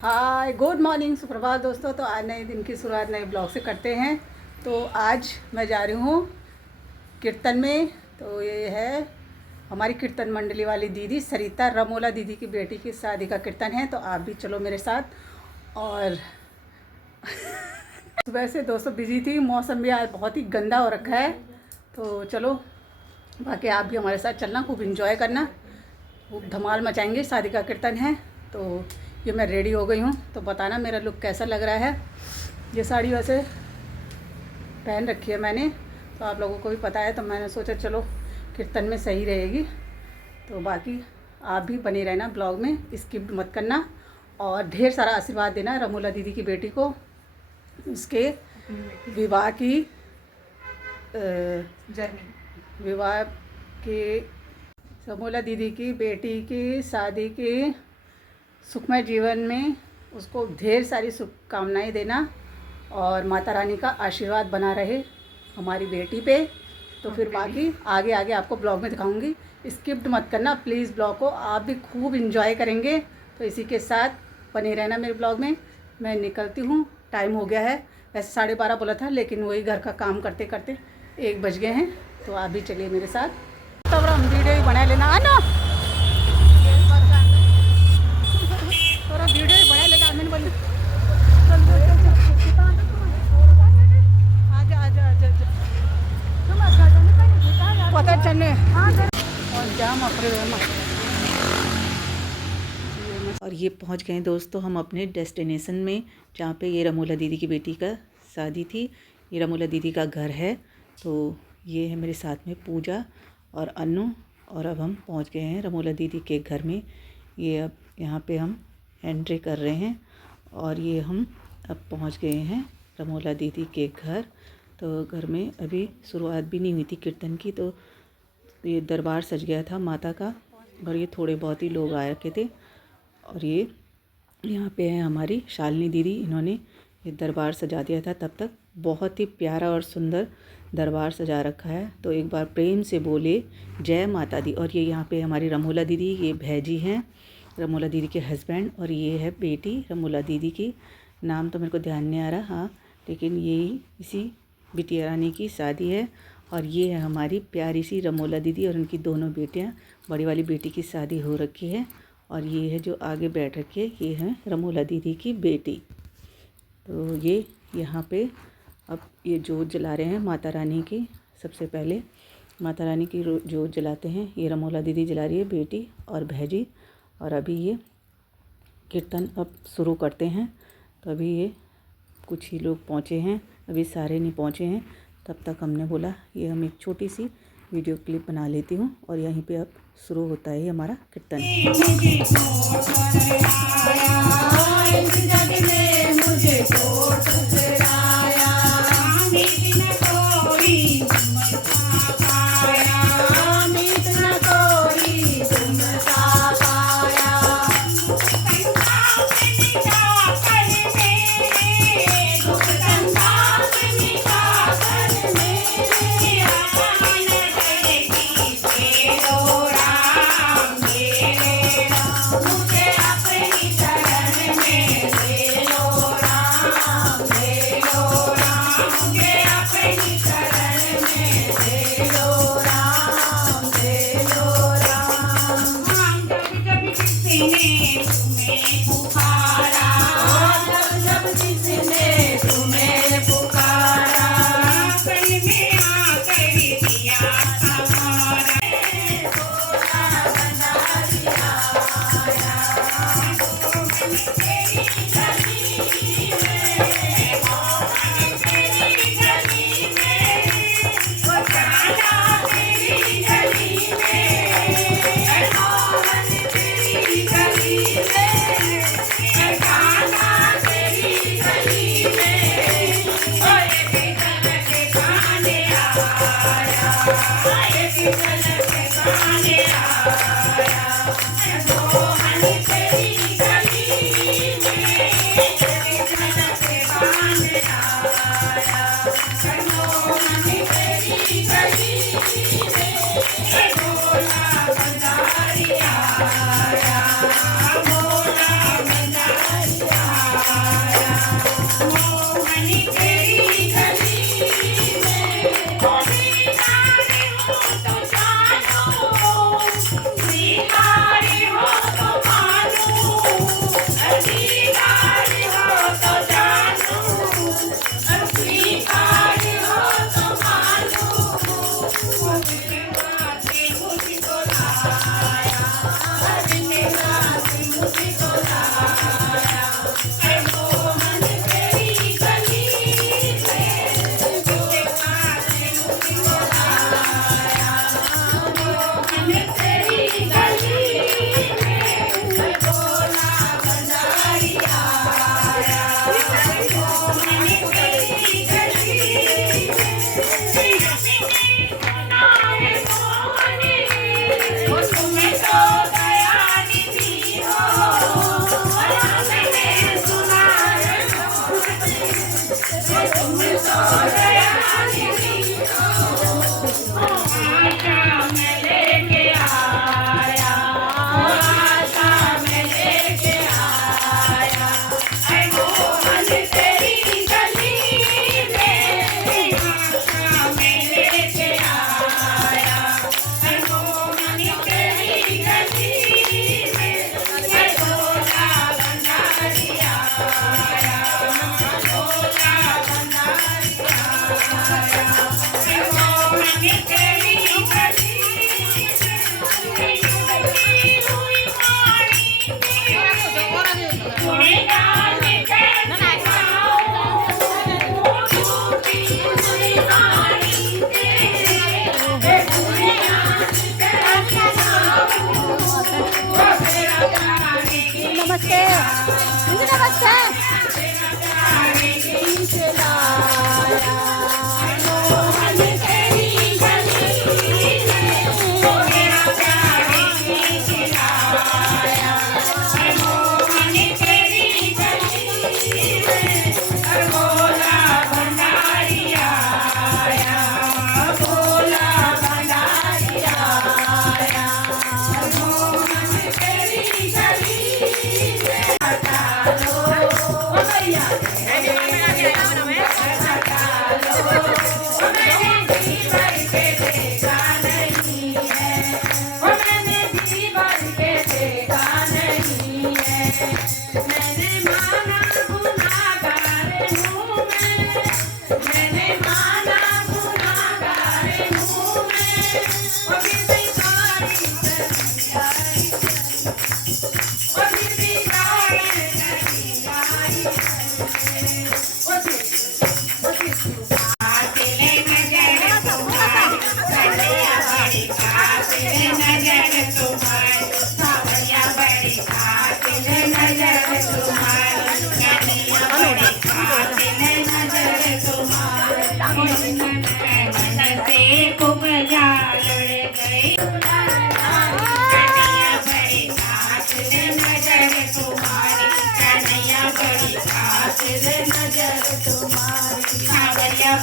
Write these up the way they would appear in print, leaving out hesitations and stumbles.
Hi good morning सुप्रभात दोस्तों। तो आज नए दिन की शुरुआत नए ब्लॉग से करते हैं। तो आज मैं जा रही हूँ कीर्तन में। तो ये है हमारी कीर्तन मंडली वाली दीदी सरिता रमोला दीदी की बेटी की शादी का कीर्तन है। तो आप भी चलो मेरे साथ। और सुबह से दोस्तों बिजी थी, मौसम भी आज बहुत ही गंदा हो रखा है। तो चलो बाकी आप भी हमारे साथ चलना, खूब इंजॉय करना, खूब धमाल मचाएंगे। शादी का कीर्तन है। तो ये मैं रेडी हो गई हूँ, तो बताना मेरा लुक कैसा लग रहा है। ये साड़ी वैसे पहन रखी है मैंने, तो आप लोगों को भी पता है, तो मैंने सोचा चलो कीर्तन में सही रहेगी। तो बाकी आप भी बने रहना ब्लॉग में, स्किप मत करना और ढेर सारा आशीर्वाद देना रमोला दीदी की बेटी को, उसके विवाह की विवाह की, रमोला दीदी की बेटी की शादी की सुखमय जीवन में उसको ढेर सारी शुभकामनाएं देना और माता रानी का आशीर्वाद बना रहे हमारी बेटी पे। तो फिर बाकी आगे आगे आपको ब्लॉग में दिखाऊंगी, स्किप मत करना प्लीज़ ब्लॉग को, आप भी खूब इंजॉय करेंगे। तो इसी के साथ बने रहना मेरे ब्लॉग में। मैं निकलती हूँ, टाइम हो गया है, वैसे 12:30 बोला था, लेकिन वही घर का काम करते करते 1 बज गए हैं। तो आप भी चलिए मेरे साथ, तब हम वीडियो ही बना लेना आना, थोड़ा वीडियो ही बना लेगा। मैंने बोली पता चलने और जाम और ये पहुंच गए दोस्तों हम अपने डेस्टिनेशन में, जहाँ पे ये रमोला दीदी की बेटी का शादी थी। ये रमोला दीदी का घर है। तो ये है मेरे साथ में पूजा और अनु, और अब हम पहुंच गए हैं रमोला दीदी के घर में। ये अब यहाँ पे हम एंट्री कर रहे हैं और ये हम अब पहुंच गए हैं रमोला दीदी के घर। तो घर में अभी शुरुआत भी नहीं हुई थी कीर्तन की, तो ये दरबार सज गया था माता का, और ये थोड़े बहुत ही लोग आ रखे थे। और ये यहाँ पे है हमारी शालिनी दीदी, इन्होंने ये दरबार सजा दिया था। तब तक बहुत ही प्यारा और सुंदर दरबार सजा रखा है। तो एक बार प्रेम से बोले जय माता दी। और ये यहाँ पे हमारी रमोला दीदी, ये भैजी हैं रमोला दीदी के हस्बैंड, और ये है बेटी रमोला दीदी की, नाम तो मेरे को ध्यान नहीं आ रहा, हाँ, लेकिन यही इसी बिटिया रानी की शादी है। और ये है हमारी प्यारी सी रमोला दीदी और उनकी दोनों बेटियां, बड़ी वाली बेटी की शादी हो रखी है। और ये है जो आगे बैठ रखी है, ये है रमोला दीदी की बेटी। तो ये यहाँ पे अब ये जोत जला रहे हैं माता रानी की। सबसे पहले माता रानी की जोत जलाते हैं, ये रमोला दीदी जला रही है, बेटी और भैजी। और अभी ये कीर्तन अब शुरू करते हैं। तो अभी ये कुछ ही लोग पहुँचे हैं, अभी सारे नहीं पहुँचे हैं। तब तक हमने बोला ये हम एक छोटी सी वीडियो क्लिप बना लेती हूँ, और यहीं पे अब शुरू होता है हमारा कीर्तन।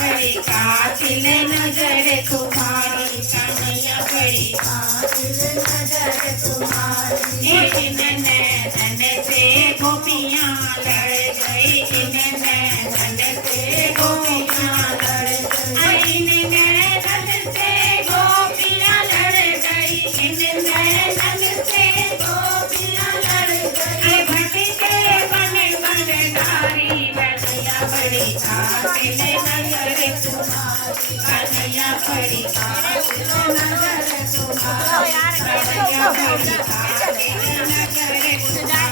बड़ी कातिल नजर तुम्हारी, कन्हैया बड़ी कातिल नजर तुम्हारी। इन नैनन से गोपियाँ लड़ गई, इन नैनन से गोपियाँ लड़ गई, इन नैनन से गोपियाँ लड़ गई, इन नैनन से गोपियाँ लड़ गई। भटके बन बन नारी, कन्हैया बड़ी कातिल नजर तुम्हारी, कन्हैया बड़ी कातिल नजर तुम्हारी, कन्हैया बड़ी कातिल नजर तुम्हारी,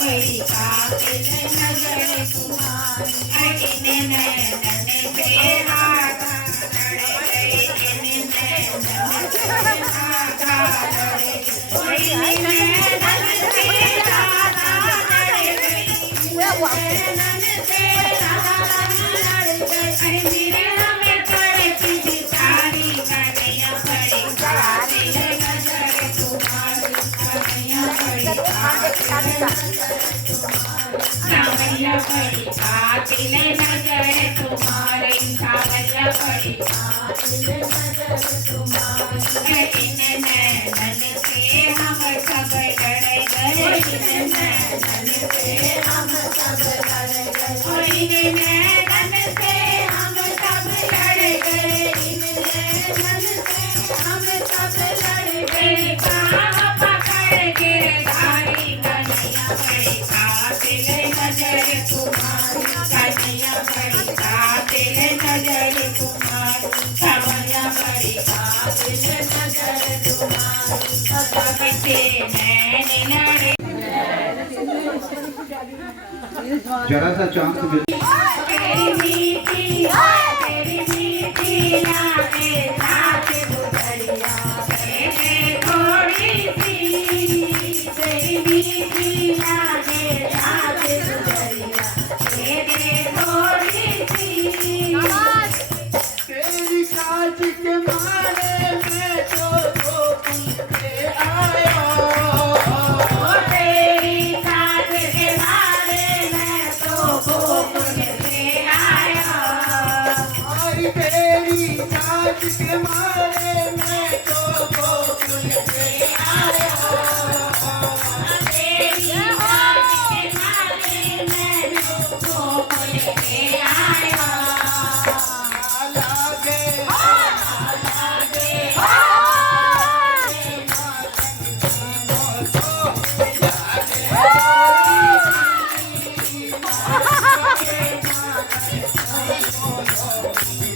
बड़ी कातिल नजर तुम्हारी। इन नैनन से राधा लड़ गई, इन नैनन से राधा लड़ गई, इन नैनन से राधा लड़ गई, नैनन से राधा लड़ गई। अरे मेरे हमें पड़ती बिचारी, कन्हैया बड़ी कातिल नजर तुम्हारी, कन्हैया बड़ी कातिल सावरिया बड़ी कातिल नजर तुम्हारी, सावरिया बड़ी कातिल नजर तुम्हारी। इन नैनन से हम सब लड़ गए, इन नैनन से हम सब लड़ गए, इन नैनन से हम सब लड़ गए, इन नैनन से हम सब लड़ गए। पाँव पकड़ के धारी, कन्हैया बड़ी कातिल नजर तुम्हारी, कन्हैया बड़ी कातिल नजर तुम्हारी, सावरिया बड़ी कातिल नजर तुम्हारी। भगवते नैन लड़े जरा सा चांस मिल तेरी मीठी यादें साथ गुजरिया, तेरे थोड़ी सी तेरी मीठी यादें साथ गुजरिया, तेरे थोड़ी सी। तेरी कांच के मारे मैं तो गोकुल से आया, तेरी कांच के मारे मैं तो गोकुल से आया, और तेरी कांच के मारे मैं तो गोकुल से आया। तेरी कांच के मारे मैं तो गोकुल से आया।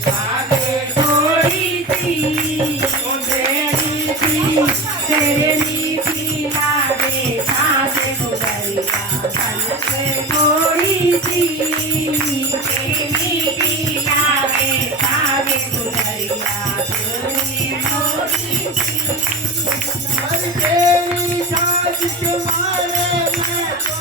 लागे थोड़ी सी तेरी थी, तेरे मीठी यादें साथ गुजरिया, कल से थोड़ी सी तेरी मीठी यादें साथ गुजरिया, तेरी थोड़ी सी। और तेरी कांच के मारे मैं तो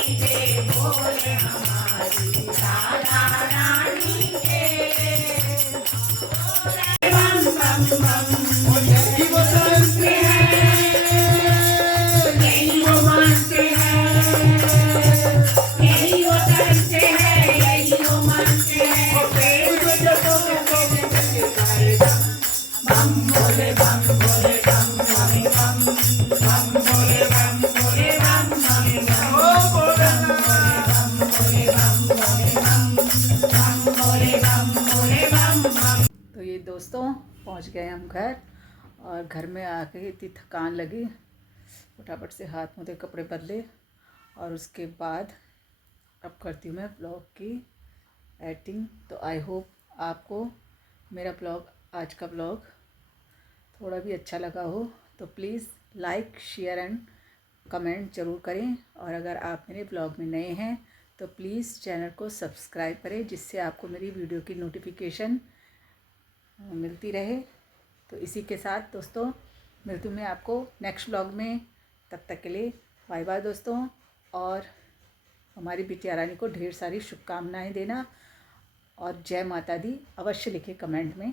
के बोल हमारी राधा रानी के बम बम बम यही वो मानते यही वो मानते हैं यही वो करते हैं यही वो मानते हैं बम भोले बम भोले बम भोले बम बम भोले बम भोले बम बम भोले बम भोले बम। तो ये दोस्तों पहुंच गए हम घर, और घर में आके इतनी थकान लगी, फटाफट से हाथ मुँह धोए कपड़े बदले, और उसके बाद अब करती हूँ मैं ब्लॉग की एडिटिंग। तो आई होप आपको मेरा ब्लॉग, आज का ब्लॉग थोड़ा भी अच्छा लगा हो, तो please like share and comment ज़रूर करें। और अगर आप मेरे ब्लॉग में नए हैं तो प्लीज़ चैनल को सब्सक्राइब करें, जिससे आपको मेरी वीडियो की नोटिफिकेशन मिलती रहे। तो इसी के साथ दोस्तों मिलती हूँ मैं आपको नेक्स्ट ब्लॉग में। तब तक के लिए बाय बाय दोस्तों, और हमारी बिटिया रानी को ढेर सारी शुभकामनाएं देना, और जय माता दी अवश्य लिखें कमेंट में।